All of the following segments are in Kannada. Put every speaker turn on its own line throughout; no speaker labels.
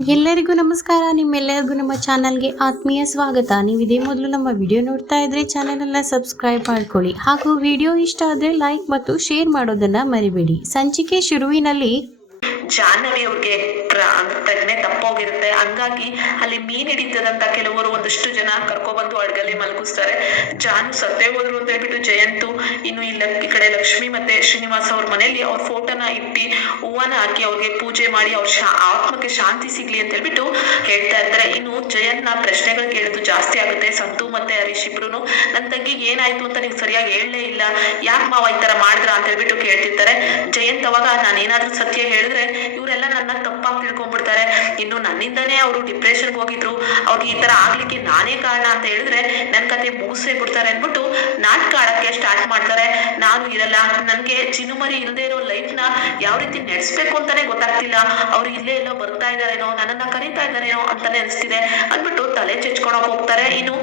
ಎಲ್ಲರಿಗೂ ನಮಸ್ಕಾರ. ನಿಮ್ಮೆಲ್ಲರಿಗೂ ನಮ್ಮ ಚಾನಲ್ಗೆ ಆತ್ಮೀಯ ಸ್ವಾಗತ. ನೀವು ಇದೇ ಮೊದಲು ನಮ್ಮ ವಿಡಿಯೋ ನೋಡ್ತಾ ಇದ್ರೆ ಚಾನೆಲ್ ಎಲ್ಲ ಸಬ್ಸ್ಕ್ರೈಬ್ ಮಾಡ್ಕೊಳ್ಳಿ. ಹಾಗೂ ವಿಡಿಯೋ ಇಷ್ಟ ಆದರೆ ಲೈಕ್ ಮತ್ತು ಶೇರ್ ಮಾಡೋದನ್ನ ಮರಿಬೇಡಿ. ಸಂಚಿಕೆ ಶುರುವಿನಲ್ಲಿ
ಜಾಹ್ನವಿ ಅವ್ರಿಗೆ ತಜ್ಞೆ ತಪ್ಪೋಗಿರುತ್ತೆ. ಹಂಗಾಗಿ ಅಲ್ಲಿ ಮೀನ್ ಹಿಡಿತದಂತ ಕೆಲವರು ಒಂದಷ್ಟು ಜನ ಕರ್ಕೊಬಂದು ಅಡ್ಗಲ್ಲಿ ಮಲಗಿಸ್ತಾರೆ. ಜಾನು ಸತ್ತೇ ಹೋದ್ರು ಅಂತ ಹೇಳ್ಬಿಟ್ಟು ಜಯಂತು, ಇನ್ನು ಇಲ್ಲ ಈ ಕಡೆ ಲಕ್ಷ್ಮಿ ಮತ್ತೆ ಶ್ರೀನಿವಾಸ ಅವ್ರ ಮನೆಯಲ್ಲಿ ಅವ್ರ ಫೋಟೋನ ಇಟ್ಟು ಹೂವನ ಹಾಕಿ ಅವ್ರಿಗೆ ಪೂಜೆ ಮಾಡಿ ಅವ್ರ ಶಾ ಆತ್ಮಕ್ಕೆ ಶಾಂತಿ ಸಿಗ್ಲಿ ಅಂತ ಹೇಳ್ಬಿಟ್ಟು ಹೇಳ್ತಾ ಇರ್ತಾರೆ. ಇನ್ನು ಜಯಂತ್ನ ಪ್ರಶ್ನೆಗಳು ಕೇಳೋದು ಜಾಸ್ತಿ ಆಗುತ್ತೆ. ಸಂತು ಮತ್ತೆ ಹರೀಶ್ ಇಬ್ರು ನನ್ನ ತಂಗಿಗೆ ಏನಾಯ್ತು ಅಂತ ನೀವು ಸರಿಯಾಗಿ ಹೇಳಲೇ ಇಲ್ಲ. ಯಾಕೆ ಮಾವ ಈ ತರ ಮಾಡಿದ್ರ ಅಂತ ಹೇಳ್ಬಿಟ್ಟು ಕೇಳ್ತಿರ್ತಾರೆ. ಅವಾಗ ನಾನು ಏನಾದ್ರೂ ಸತ್ಯ ಹೇಳಿದ್ರೆ ಇವರೆಲ್ಲ ನನ್ನ ತಪ್ಪಾಗಿ ತಿಳ್ಕೊಂಡ್ಬಿಡ್ತಾರೆ. ಇನ್ನು ನನ್ನಿಂದನೇ ಅವರು ಡಿಪ್ರೆಷನ್ಗೆ ಹೋಗಿದ್ರು. ಅವ್ರಿಗೆ ಈ ತರ ಆಗ್ಲಿಕ್ಕೆ ನಾನೇ ಕಾರಣ ಅಂತ ಹೇಳಿದ್ರೆ ನನ್ನ ಕತೆ ಮುಗಿಸೇ ಬಿಡ್ತಾರೆ ಅಂದ್ಬಿಟ್ಟು ನಾಟಕ ಆಡಕ್ಕೆ ಸ್ಟಾರ್ಟ್ ಮಾಡ್ತಾರೆ. ನಾನು ಇರಲ್ಲ, ನನ್ಗೆ ಚಿನ್ನುಮರಿ ಇಲ್ಲದೆ ಇರೋ ಲೈಫ್ನ ಯಾವ ರೀತಿ ನಡೆಸ್ಬೇಕು ಅಂತಾನೆ ಗೊತ್ತಾಗ್ತಿಲ್ಲ. ಅವ್ರು ಇಲ್ಲೇ ಎಲ್ಲೋ ಬರ್ತಾ ಇದಾರೇನೋ ನನ್ನನ್ನ ಕರೀತಾ ಇದಾರೇನೋ ಅಂತಾನೆ ಅನಿಸ್ತಿದೆ. ಅಂದ್ಬಿಟ್ಟು ತಲೆ ಚಚ್ಕೊಳಕ್ ಹೋಗ್ತಾರೆ. ಇನ್ನು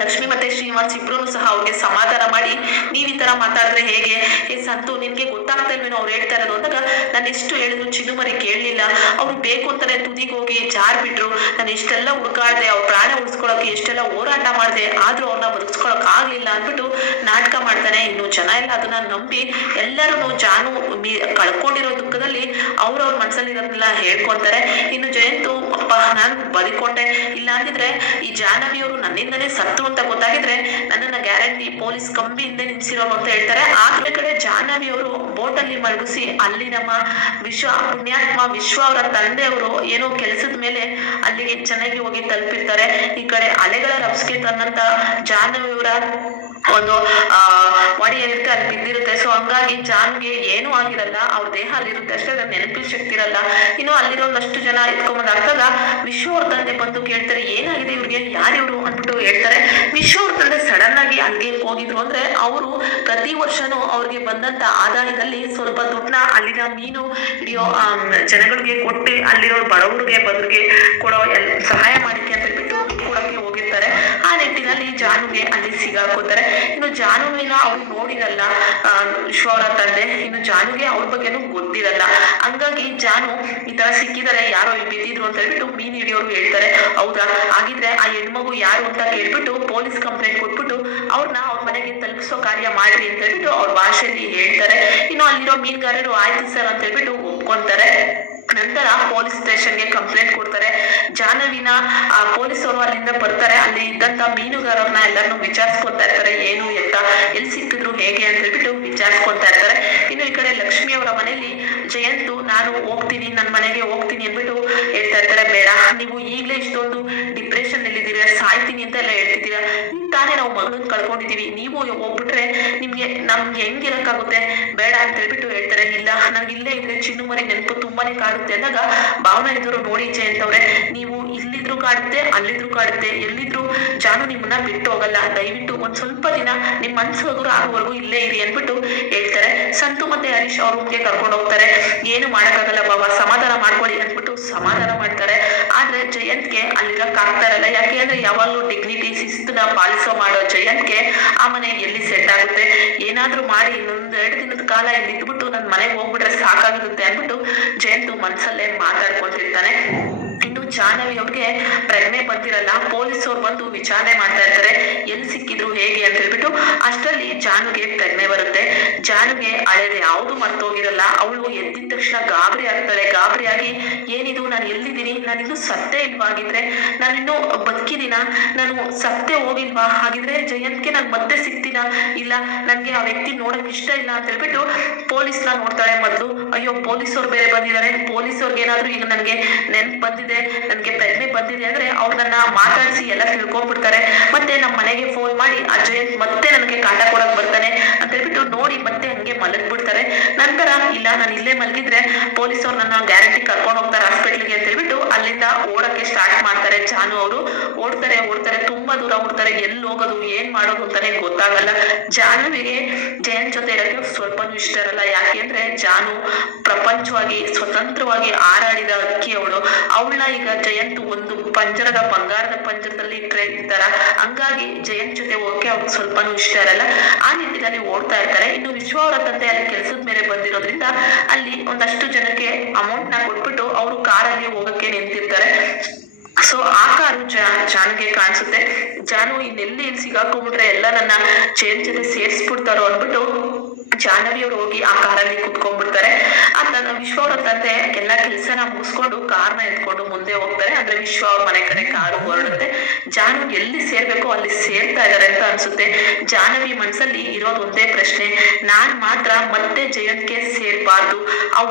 ಲಕ್ಷ್ಮಿ ಮತ್ತೆ ಶ್ರೀನಿವಾಸ್ ಇಬ್ರು ಸಹ ಅವ್ರಿಗೆ ಸಮಾಧಾನ ಮಾಡಿ, ನೀವ್ ತರ ಮಾತಾಡಿದ್ರೆ ಹೇಗೆ? ಏ ಸಂತು, ನಿನ್ಗೆ ಗೊತ್ತಾಗ್ತಾ ಇಲ್ವೇನೋ ಅವ್ರು ಹೇಳ್ತಾ ಇರೋದು? ಅಂದಾಗ ನಾನು ಎಷ್ಟು ಹೇಳಿದ್ರು ಚಿನ್ನುಮರಿ ಕೇಳಲಿಲ್ಲ. ಅವ್ರು ಬೇಕು ಅಂತಾನೆ ತುದಿಗೆ ಹೋಗಿ ಜಾರ್ ಬಿಟ್ರು. ನಾನು ಇಷ್ಟೆಲ್ಲ ಹುಡುಕಾಡ್ದೆ, ಅವ್ರ ಪ್ರಾಣ ಉಳಿಸ್ಕೊಳಕ್ಕೆ ಎಷ್ಟೆಲ್ಲ ಹೋರಾಟ ಮಾಡಿದೆ, ಆದ್ರೂ ಅವ್ರನ್ನ ಬದುಕಿಸ್ಕೊಳಕ್ ಆಗ್ಲಿಲ್ಲ ಅಂದ್ಬಿಟ್ಟು ನಾಟಕ ಮಾಡ್ತಾನೆ ಇನ್ನು ಜನ ಎಲ್ಲ ಅದನ್ನ ನಂಬಿ ಎಲ್ಲರೂ ಜಾನು ಕಳ್ಕೊಂಡಿರೋ ದುಃಖದಲ್ಲಿ ಅವ್ರವ್ರ ಮನ್ಸಲ್ಲಿರೋದನ್ನೆಲ್ಲ ಹೇಳ್ಕೊಂತಾರೆ ಇನ್ನು ಜಯಂತು, ಅಪ್ಪ, ನಾನು ಬದುಕೊಂಡೆ ಇಲ್ಲ ಅಂದಿದ್ರೆ ಈ ಜಾನವಿಯವರು ನನ್ನಿಂದನೇ ಸತ್ತು ಅಂತ ಗೊತ್ತಾಗಿದ್ರೆ ನನ್ನನ್ನ ಗ್ಯಾರಂಟಿ ಪೊಲೀಸ್ ಕಂಬಿಯಿಂದ ನಿಲ್ಸಿರೋ ಅಂತ ಹೇಳ್ತಾರೆ. ಆದ್ರೆ ಕಡೆ ಜಾಹ್ನವಿಯವರು ಬೋಟಲ್ಲಿ ಮಲಗಿಸಿ ಅಲ್ಲಿ ನಮ್ಮ ವಿಶ್ವ, ಪುಣ್ಯಾತ್ಮ ವಿಶ್ವ ಅವರ ತಂದೆಯವರು ಏನೋ ಕೆಲಸದ ಮೇಲೆ ಅಲ್ಲಿಗೆ ಚೆನ್ನಾಗಿ ಹೋಗಿ ತಲುಪಿರ್ತಾರೆ. ಈ ಕಡೆ ಅಲೆಗಳ ರಬ್ಸ್ಗೆ ತನ್ನಂತ ಜಾಹ್ನವಿಯವರ ಒಂದು, ಆ ಏನಿರುತ್ತೆ ಅಲ್ಲಿ ಬಿದ್ದಿರುತ್ತೆ. ಸೊ ಹಂಗಾಗಿ ಜಾನ್ಗೆ ಏನೂ ಆಗಿರಲ್ಲ. ಅವ್ರ ದೇಹ ಅಲ್ಲಿರುತ್ತೆ ಅಷ್ಟೇ, ಅದ್ರ ನೆನಪಿನ ಶಕ್ತಿ ಇರಲ್ಲ. ಇನ್ನು ಅಲ್ಲಿರೋ ಒಂದಷ್ಟು ಜನ ಎತ್ಕೊಂಬಂದ್ ಅರ್ಥದ ವಿಶ್ವ ಅವ್ರ ತಂದೆ ಬಂದು ಕೇಳ್ತಾರೆ, ಏನಾಗಿದೆ ಇವ್ರಿಗೆ? ಯಾರಿವ್ರು? ಅಂದ್ಬಿಟ್ಟು ಹೇಳ್ತಾರೆ. ವಿಶ್ವ ಸಡನ್ ಆಗಿ ಅಲ್ಲಿಗೆ ಹೋಗಿದ್ರು ಅಂದ್ರೆ ಅವರು ಪ್ರತಿ ವರ್ಷನೂ ಅವ್ರಿಗೆ ಬಂದಂತ ಆದಾಯದಲ್ಲಿ ಸ್ವಲ್ಪ ದುಡ್ಡನ್ನ ಅಲ್ಲಿನ ಮೀನು ಹಿಡಿಯೋ ಜನಗಳಿಗೆ ಕೊಟ್ಟು ಅಲ್ಲಿರೋ ಬಡವರಿಗೆ, ಬದ್ರಿಗೆ ಕೊಡೋ ಸಹಾಯ ಮಾಡಿಕೆ ಅಂತ ಹೇಳ್ಬಿಟ್ಟು ಕೊಡಕ್ಕೆ ಹೋಗಿರ್ತಾರೆ. ಆ ನಿಟ್ಟಿನಲ್ಲಿ ಜಾನುಗೆ ಅಲ್ಲಿ ಸಿಗಾಕೋತಾರೆ ಜಾನುವಿನ ಅವ್ರು ನೋಡಿರಲ್ಲ ಅವರ ತಂದೆ. ಇನ್ನು ಜಾನುಗೆ ಅವ್ರ ಬಗ್ಗೆನೂ ಗೊತ್ತಿರಲ್ಲ. ಹಂಗಾಗಿ ಜಾನು ಈ ತರ ಸಿಕ್ಕಿದರೆ, ಯಾರೋ ಬಿದ್ದಿದ್ರು ಅಂತ ಹೇಳ್ಬಿಟ್ಟು ಮೀನ್ ಹಿಡಿಯೋರು ಹೇಳ್ತಾರೆ. ಹೌದಾ? ಹಾಗಿದ್ರೆ ಆ ಹೆಣ್ಮಗು ಯಾರು ಅಂತ ಕೇಳ್ಬಿಟ್ಟು ಪೊಲೀಸ್ ಕಂಪ್ಲೇಂಟ್ ಕೊಟ್ಬಿಟ್ಟು ಅವ್ರನ್ನ ಅವ್ರ ಮನೆಗೆ ತಲುಪಿಸೋ ಕಾರ್ಯ ಮಾಡ್ರಿ ಅಂತ ಹೇಳ್ಬಿಟ್ಟು ಅವ್ರ ಭಾಷೆಯಲ್ಲಿ ಹೇಳ್ತಾರೆ. ಇನ್ನು ಅಲ್ಲಿರೋ ಮೀನುಗಾರರು, ಆಯ್ತು ಸರ್ ಅಂತ ಹೇಳ್ಬಿಟ್ಟು ಒಪ್ಕೊಂತಾರೆ. ಪೊಲೀಸ್ ಸ್ಟೇಷನ್ಗೆ ಕಂಪ್ಲೇಂಟ್ ಕೊಡ್ತಾರೆ. ಆ, ಪೊಲೀಸರು ಅಲ್ಲಿಂದ ಬರ್ತಾರೆ. ಅಲ್ಲಿ ಇದ್ದಂತ ಮೀನುಗಾರರನ್ನ ಎಲ್ಲರನ್ನು ವಿಚಾರಿಸ್ಕೊತಾ ಇರ್ತಾರೆ. ಏನು ಎತ್ತ, ಎಲ್ಲಿ ಸಿಕ್ಕಿದ್ರು ಹೇಗೆ ಅಂತ ಹೇಳ್ಬಿಟ್ಟು ವಿಚಾರಿಸ್ಕೊಳ್ತಾ ಇರ್ತಾರೆ. ಇನ್ನು ಈ ಕಡೆ ಲಕ್ಷ್ಮಿ ಅವರ ಮನೆಯಲ್ಲಿ ಜಯಂತು ನಾನು ಹೋಗ್ತೀನಿ ನನ್ನ ಮನೆಗೆ ಹೋಗ್ತೀನಿ ಅಂದ್ಬಿಟ್ಟು ಹೇಳ್ತಾ ಇರ್ತಾರೆ, ಬೇಡ, ನೀವು ಈಗಲೇ ಇಷ್ಟೊಂದು ಡಿಪ್ರೆಷನ್ ಇದ್ದೀರಾ ಸಾಯ್ತೀನಿ ಅಂತ ಎಲ್ಲ ಹೇಳ್ತಿದ್ದೀರಾ? ತಾನೇ ನಾವು ಮಗಳನ್ನ ಕಳ್ಕೊಂಡಿದೀವಿ ನೀವು ಹೋಗ್ಬಿಟ್ರೆ ನಿಮ್ಗೆ, ನಮ್ಗೆ ಹೆಂಗ್ ಇರಕ್ಕಾಗುತ್ತೆ? ಬೇಡ ಅಂತ ಹೇಳ್ಬಿಟ್ಟು ಹೇಳ್ತಾರೆ, ಇಲ್ಲ ನಮ್ಗೆ ಇಲ್ಲೇ ಇದ್ರೆ ಚಿನ್ನು ಮನೆ ನೆನಪು ತುಂಬಾನೇ ಕಾಡುತ್ತೆ. ಅಂದಾಗ ಭಾವನಾ ಇದ್ರು, ನೋಡಿ ಜಯಂತ್ ಅವ್ರೆ, ನೀವು ಇಲ್ಲಿದ್ರು ಕಾಡುತ್ತೆ, ಅಲ್ಲಿದ್ರು ಕಾಡುತ್ತೆ, ಎಲ್ಲಿದ್ರು ಜಾನು ನಿಮ್ಮನ್ನ ಬಿಟ್ಟು ಹೋಗಲ್ಲ. ದಯವಿಟ್ಟು ಒಂದ್ ಸ್ವಲ್ಪ ದಿನ ನಿಮ್ ಮನ್ಸು ಹೋದ್ರು, ಆಗುವವರೆಗೂ ಇಲ್ಲೇ ಇರಿ ಅಂದ್ಬಿಟ್ಟು ಹೇಳ್ತಾರೆ. ಸಂತು ಮತ್ತೆ ಹರೀಶ್ ಅವ್ರ ರೂಮ್ಗೆ ಕರ್ಕೊಂಡು ಹೋಗ್ತಾರೆ. ಏನು ಮಾಡಕ್ಕಾಗಲ್ಲ ಬಾಬಾ, ಸಮಾಧಾನ ಮಾಡ್ಕೊಳ್ಳಿ ಅಂದ್ಬಿಟ್ಟು ಸಮಾಧಾನ ಮಾಡ್ತಾರೆ. ಆದ್ರೆ ಜಯಂತ್ಗೆ ಅಲ್ಲಿರಕ್ ಆಗ್ತಾ ಇರಲ್ಲ ಯಾಕೆ ಅಂದ್ರೆ ಯಾವಾಗ್ಲೂ ಡಿಗ್ನಿಟಿ ಶಿಸ್ತನ್ನ ಪಾಲಿಸೋ ಮಾಡೋ ಜಯಂತ್ಗೆ ಆ ಮನೆ ಎಲ್ಲಿ ಸೆಟ್ ಆಗುತ್ತೆ? ಏನಾದ್ರೂ ಮಾಡಿ ಇನ್ನೊಂದ್ ಎರಡು ದಿನದ ಕಾಲ ಇಲ್ಲಿ ಇದ್ಬಿಟ್ಟು ನನ್ ಮನೆಗೆ ಹೋಗ್ಬಿಟ್ರೆ ಸಾಕಾಗಿರುತ್ತೆ ಅಂದ್ಬಿಟ್ಟು ಜಯಂತು ಮನ್ಸಲ್ಲೇ ಮಾತಾಡ್ಕೊಂಡಿರ್ತಾನೆ. ಇನ್ನು ಜಾಹ್ನವಿ ಅವ್ರಿಗೆ ಪ್ರಜ್ಞೆ ಬಂದಿರಲ್ಲ ಪೊಲೀಸರು ಬಂದು ವಿಚಾರಣೆ ಮಾಡ್ತಾ ಇರ್ತಾರೆ. ಎಲ್ಲಿ ಅಂತ ಹೇಳ್ಬಿಟ್ಟು ಅಷ್ಟರಲ್ಲಿ ಜಾನುಗೆ ಪ್ರಜ್ಞೆ ಬರುತ್ತೆ. ಜಾನುಗೆ ಹಳೇದು ಯಾವುದು ಮರ್ತೋಗಿರಲ್ಲ. ಅವಳು ಎದ್ದಿದ ತಕ್ಷಣ ಗಾಬರಿ ಆಗ್ತಾಳೆ ಗಾಬರಿ ಆಗಿ ಏನಿದು, ನಾನು ಎಲ್ಲಿದ್ದೀನಿ? ನಾನು ಇನ್ನು ಸತ್ತೆ ಇಲ್ವಾ ಹಾಗಿದ್ರೆ ನಾನು ಇನ್ನೂ ಬದುಕಿದೀನ ನಾನು ಸತ್ತೆ ಹೋಗಿಲ್ವಾ? ಹಾಗಿದ್ರೆ ಜಯಂತ್ಗೆ ನಾನು ಮತ್ತೆ ಸಿಗ್ತೀನ? ಇಲ್ಲ, ನನಗೆ ಆ ವ್ಯಕ್ತಿ ನೋಡಕ್ ಇಷ್ಟ ಇಲ್ಲ ಅಂತ ಹೇಳ್ಬಿಟ್ಟು ಪೊಲೀಸ್ನ ನೋಡ್ತಾಳೆ ಮೊದ್ಲು. ಅಯ್ಯೋ, ಪೊಲೀಸವ್ರು ಬೇರೆ ಬಂದಿದ್ದಾರೆ. ಪೊಲೀಸವ್ರಿಗೆ ಏನಾದ್ರೂ ಈಗ ನನಗೆ ನೆನ್ಪು ಬಂದಿದೆ, ನನಗೆ ಪ್ರಜ್ಞೆ ಬಂದಿದೆ ಅಂದ್ರೆ ಅವ್ರನ್ನ ಮಾತಾಡಿಸಿ ಎಲ್ಲ ತಿಳ್ಕೊಂಡ್ಬಿಡ್ತಾರೆ. ಮತ್ತೆ ನಮ್ಮ ಮನೆಗೆ ಫೋನ್ ಮಾಡಿ ಆ ಜಯಂತ್ ಮತ್ತೆ ನನಗೆ ಕಾಟ ಕೊಡಕ್ ಬರ್ತಾನೆ ಅಂತ ಹೇಳ್ಬಿಟ್ಟು ನೋಡಿ ಮತ್ತೆ ಹಂಗೆ ಮಲಗ್ಬಿಡ್ತಾರೆ ನಂತರ ಇಲ್ಲ, ನಾನು ಇಲ್ಲೇ ಮಲಗಿದ್ರೆ ಪೊಲೀಸವ್ರು ನನ್ನ ಗ್ಯಾರಂಟಿ ಕರ್ಕೊಂಡು ಹೋಗ್ತಾರೆ ಹಾಸ್ಪಿಟ್ಲಿಗೆ ಅಂತ ಹೇಳ್ಬಿಟ್ಟು ಅಲ್ಲಿಂದ ಓಡಕ್ಕೆ ಸ್ಟಾರ್ಟ್ ಮಾಡ್ತಾರೆ ಜಾನು ಅವರು. ಓಡ್ತಾರೆ ಓಡ್ತಾರೆ. ಹೋಗ್ತಾರೆ ಎಲ್ಲಿ ಹೋಗೋದು, ಏನ್ ಮಾಡೋದು ಅಂತಾನೆ ಗೊತ್ತಾಗಲ್ಲ. ಜಾನುವಿಗೆ ಜಯನ್ ಜೊತೆ ಇರಕ್ಕೆ ಸ್ವಲ್ಪನೂ ಇಷ್ಟ ಇರಲ್ಲ. ಯಾಕೆಂದ್ರೆ ಜಾನು ಪ್ರಪಂಚವಾಗಿ, ಸ್ವತಂತ್ರವಾಗಿ ಹಾರಾಡಿದ ಅಕ್ಕಿ ಅವಳು. ಅವಳನ್ನ ಈಗ ಜಯಂತ್ ಒಂದು ಪಂಜರದ, ಬಂಗಾರದ ಪಂಜರದಲ್ಲಿ ಇಟ್ಟರೆ ಇರ್ತಾರ ಹಂಗಾಗಿ ಜಯಂತ್ ಜೊತೆ ಹೋಗಕ್ಕೆ ಅವ್ರಿಗೆ ಸ್ವಲ್ಪನೂ ಇಷ್ಟ ಇರಲ್ಲ. ಆ ನಿಟ್ಟಿನಲ್ಲಿ ಓಡ್ತಾ ಇರ್ತಾರೆ. ಇನ್ನು ವಿಶ್ವ ಅವರ ತಂದೆ ಅಲ್ಲಿ ಕೆಲಸದ ಮೇಲೆ ಬಂದಿರೋದ್ರಿಂದ ಅಲ್ಲಿ ಒಂದಷ್ಟು ಜನಕ್ಕೆ ಅಮೌಂಟ್ನ ಕೊಟ್ಬಿಟ್ಟು ಅವರು ಕಾರಲ್ಲಿ ಹೋಗಕ್ಕೆ ನಿಂತಿರ್ತಾರೆ. ಜಾನ್ಗೆ ಕಾಣಿಸುತ್ತೆ. ಜಾನು ಇನ್ನೆಲ್ಲಿ ಇಲ್ಲಿ ಸಿಗಾಕೊಂಡ್ಬಿಟ್ರೆ ಎಲ್ಲ ನನ್ನ ಚೇನ್ ಜೊತೆ ಸೇರಿಸ್ಬಿಡ್ತಾರೋ ಅಂದ್ಬಿಟ್ಟು ಜಾಹ್ನವಿ ಹೋಗಿ ಆ ಕಾರಲ್ಲಿ ಕುತ್ಕೊಂಡ್ಬಿಡ್ತಾರೆ. ಆ ವಿಶ್ವ ಅವ್ರ ತಂದೆ ಎಲ್ಲಾ ಕೆಲಸನ ಮುಗಿಸ್ಕೊಂಡು ಕಾರ್ನ ಎತ್ಕೊಂಡು ಮುಂದೆ ಹೋಗ್ತಾರೆ. ಅಂದ್ರೆ ವಿಶ್ವ ಅವ್ರ ಮನೆ ಕಡೆ ಕಾರು ಹೊರಡುತ್ತೆ. ಜಾನು ಎಲ್ಲಿ ಸೇರ್ಬೇಕು ಅಲ್ಲಿ ಸೇರ್ತಾ ಇದಾರೆ ಅಂತ ಅನ್ಸುತ್ತೆ. ಜಾಹ್ನವಿ ಮನ್ಸಲ್ಲಿ ಇರೋದು ಒಂದೇ ಪ್ರಶ್ನೆ. ನಾನ್ ಮಾತ್ರ ಮತ್ತೆ ಜಯಂತ್ಗೆ ಸೇರ್ಬಾರ್ದು, ಆ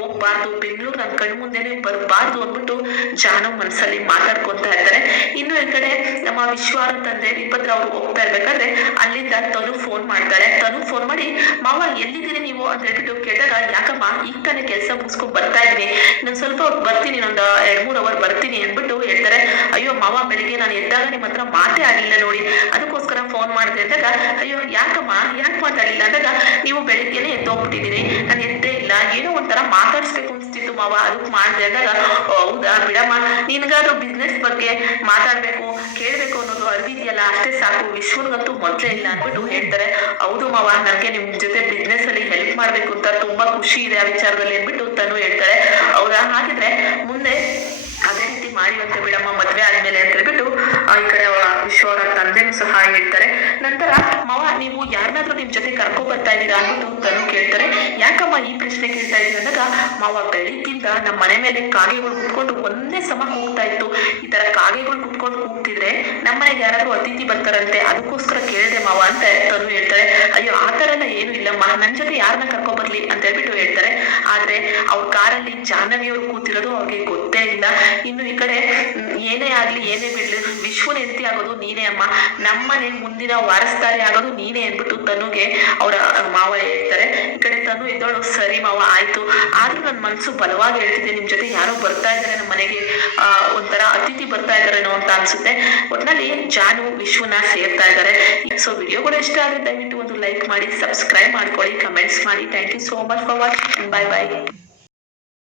ಹೋಗ್ಬಾರ್ದು, ಬೆಂಗಳೂರು ನನ್ ಕಣ್ ಮುಂದೆನೆ ಬರ್ಬಾರ್ದು ಅಂದ್ಬಿಟ್ಟು ಜಾನು ಮನ್ಸಲ್ಲಿ ಮಾತಾಡ್ಕೊಂತ ಇರ್ತಾರೆ. ಇನ್ನು ಈ ಕಡೆ ನಮ್ಮ ವಿಶ್ವ ಅವ್ರ ತಂದೆ ವಿಪತ್ರ ಅವ್ರು ಹೋಗ್ತಾ ಇರ್ಬೇಕಾದ್ರೆ ಅಲ್ಲಿಂದ ತನು ಫೋನ್ ಮಾಡ್ತಾರೆ. ತನು ಫೋನ್ ಮಾಡಿ ಮಾವ, ಎಲ್ಲಿದ್ದೀರಿ ನೀವು ಅಂತ ಹೇಳ್ಬಿಟ್ಟು ಕೇಳಿದಾಗ, ಯಾಕಮ್ಮ, ಈಗ ತಾನೇ ಕೆಲಸ ಮುಗಿಸ್ಕೊಂಡ್ ಬರ್ತಾ ಇದ್ದೀನಿ ನಾನು ಸ್ವಲ್ಪ ಬರ್ತೀನಿ ಒಂದು ಎರಡ್ ಮೂರ್ ಅವರ್ ಬರ್ತೀನಿ ಅಂದ್ಬಿಟ್ಟು ಹೇಳ್ತಾರೆ. ಅಯ್ಯೋ, ಮಾವ, ಬೆಳಿಗ್ಗೆ ನಾನು ಎದ್ದಾಗ ನಿಮ್ಮ ಹತ್ರ ಮಾತೇ ಆಗಿಲ್ಲ ನೋಡಿ. ಅದಕ್ಕೋಸ್ಕರ ಫೋನ್ ಮಾಡಿದೆ ಅಂದಾಗ, ಅಯ್ಯೋ, ಯಾಕಮ್ಮ, ಯಾಕೆ ಅಂದಾಗ ನೀವು ಬೆಳಿಗ್ಗೆನೆ ಎದ್ದೋಗ್ಬಿಟ್ಟಿದ್ದೀರಿ. ನಾನು ಎದ್ದೇ ಇಲ್ಲ. ಏನೋ ಒಂಥರ ಮಾತಾಡಿಸ್ಬೇಕು ಅನ್ಸ್ತಿತ್ತು ಮಾವ. ಅದಕ್ಕೆ ಮಾಡಿದೆ. ಅಂದಾಗ ಹೌದಾ? ಬಿಡಮ್ಮ. ನಿನ್ಗಾದ್ರೂ ಬಿಸ್ನೆಸ್ ಬಗ್ಗೆ ಮಾತಾಡ್ಬೇಕು, ಕೇಳ್ಬೇಕು ಅನ್ನೋದು ಅರಿವಿದೆಯಲ್ಲ. ಅಷ್ಟೇ ಸಾಕು. ವಿಶ್ವನಿಗಂತೂ ಮೊದಲೇ ಇಲ್ಲ ಅಂದ್ಬಿಟ್ಟು ಹೇಳ್ತಾರೆ. ಹೌದು ಮಾವ. ನನಗೆ ನಿಮ್ ಜೊತೆ ಬಿಸ್ನೆಸ್ ಅಲ್ಲಿ ಹೆಲ್ಪ್ ಮಾಡ್ಬೇಕು ಅಂತ ತುಂಬಾ ಖುಷಿ ಇದೆ ಆ ವಿಚಾರದಲ್ಲಿ ಅಂದ್ಬಿಟ್ಟು ತಾನು ಹೇಳ್ತಾರೆ ಹೌದಾ? ಹಾಗಿದ್ರೆ ಮುಂದೆ ಅದೇ ರೀತಿ ಮಾಡಿವಂತೆ ಬಿಡಮ್ಮ. ಮದ್ವೆ ಆದ್ಮೇಲೆ ಅಂತ ಹೇಳ್ಬಿಟ್ಟು ಈ ಕಡೆ ಅವರ ವಿಶ್ವ ಅವರ ತಂದೆನೂ ಸಹ ಹೇಳ್ತಾರೆ. ನಂತರ, ಮಾವ, ನೀವು ಯಾರನ್ನಾದ್ರೂ ನಿಮ್ ಜೊತೆ ಕರ್ಕೊ ಬರ್ತಾ ಇದ್ದೀರಾ ಅನ್ನೋದು ತನು ಕೇಳ್ತಾರೆ. ಯಾಕಮ್ಮ ಈ ಪ್ರಶ್ನೆ ಕೇಳ್ತಾ ಇದ್ದೀವಿ ಅಂದಾಗ, ಮಾವ ಬೆಳಿಗ್ಗಿಂದ ನಮ್ಮ ಮನೆ ಮೇಲೆ ಕಾಗೆಗಳು ಕುತ್ಕೊಂಡು ಒಂದೇ ಸಮ ಹೋಗ್ತಾ ಇತ್ತು. ಈ ತರ ಕಾಗೆಗಳು ಕುತ್ಕೊಂಡು ನಮ್ಮ ಮನೆಗೆ ಯಾರಾದ್ರೂ ಅತಿಥಿ ಬರ್ತಾರಂತೆ, ಅದಕ್ಕೋಸ್ಕರ ಕೇಳಿದೆ ಮಾವ, ಅಂತ ತನು ಹೇಳ್ತಾರೆ. ಅಯ್ಯೋ, ಆ ತರ ಎಲ್ಲ ಏನು ಇಲ್ಲಮ್ಮ. ನನ್ನ ಜೊತೆ ಯಾರನ್ನ ಕರ್ಕೊ ಬರ್ಲಿ ಅಂತ ಹೇಳ್ಬಿಟ್ಟು ಹೇಳ್ತಾರೆ. ಆದ್ರೆ, ಅವ್ರ ಕಾರಲ್ಲಿ ಜಾಹ್ನವಿಯವರು ಕೂತಿರೋದು ಅವ್ರಿಗೆ ಗೊತ್ತೇ ಇಲ್ಲ. ಇನ್ನು ಈ ಕಡೆ ಏನೇ ಆಗ್ಲಿ, ಏನೇ ಬಿಡ್ಲಿ. ವಿಶ್ವನ ಹೆಂಡತಿ ಆಗೋದು ನೀನೇ ಅಮ್ಮ. ನಮ್ಮನೆ ಮುಂದಿನ ವಾರಸ್ತಾರಿ ಆಗೋದು ನೀನೇ ಅಂದ್ಬಿಟ್ಟು ತನುಗೆ ಅವರ ಮಾವ ಹೇಳ್ತಾರೆ. ಈ ಕಡೆ ತನು ಎದ್ದೋಳು, ಸರಿ ಮಾವ, ಆಯ್ತು. ಆದ್ರೂ ನನ್ನ ಮನ್ಸು ಬಲವಾಗಿ ಹೇಳ್ತಿದೆ ನಿಮ್ ಜೊತೆ ಯಾರೋ ಬರ್ತಾ ಇದಾರೆ ನಮ್ಮ ಮನೆಗೆ. ಒಂಥರ ಅತಿಥಿ ಬರ್ತಾ ಇದಾರೇನೋ ಅಂತ ಅನ್ಸುತ್ತೆ. ಒಟ್ನಲ್ಲಿ ಜಾನು, ವಿಶ್ವನ ಸೇರ್ತಾ ಇದ್ದಾರೆ ಸೊ ಕೂಡ ಇಷ್ಟ ಆದ್ರೆ ದಯವಿಟ್ಟು ಒಂದು ಲೈಕ್ ಮಾಡಿ ಸಬ್ಸ್ಕ್ರೈಬ್ ಮಾಡ್ಕೊಳ್ಳಿ ಕಮೆಂಟ್ಸ್ ಮಾಡಿ. Thank you so much for watching bye bye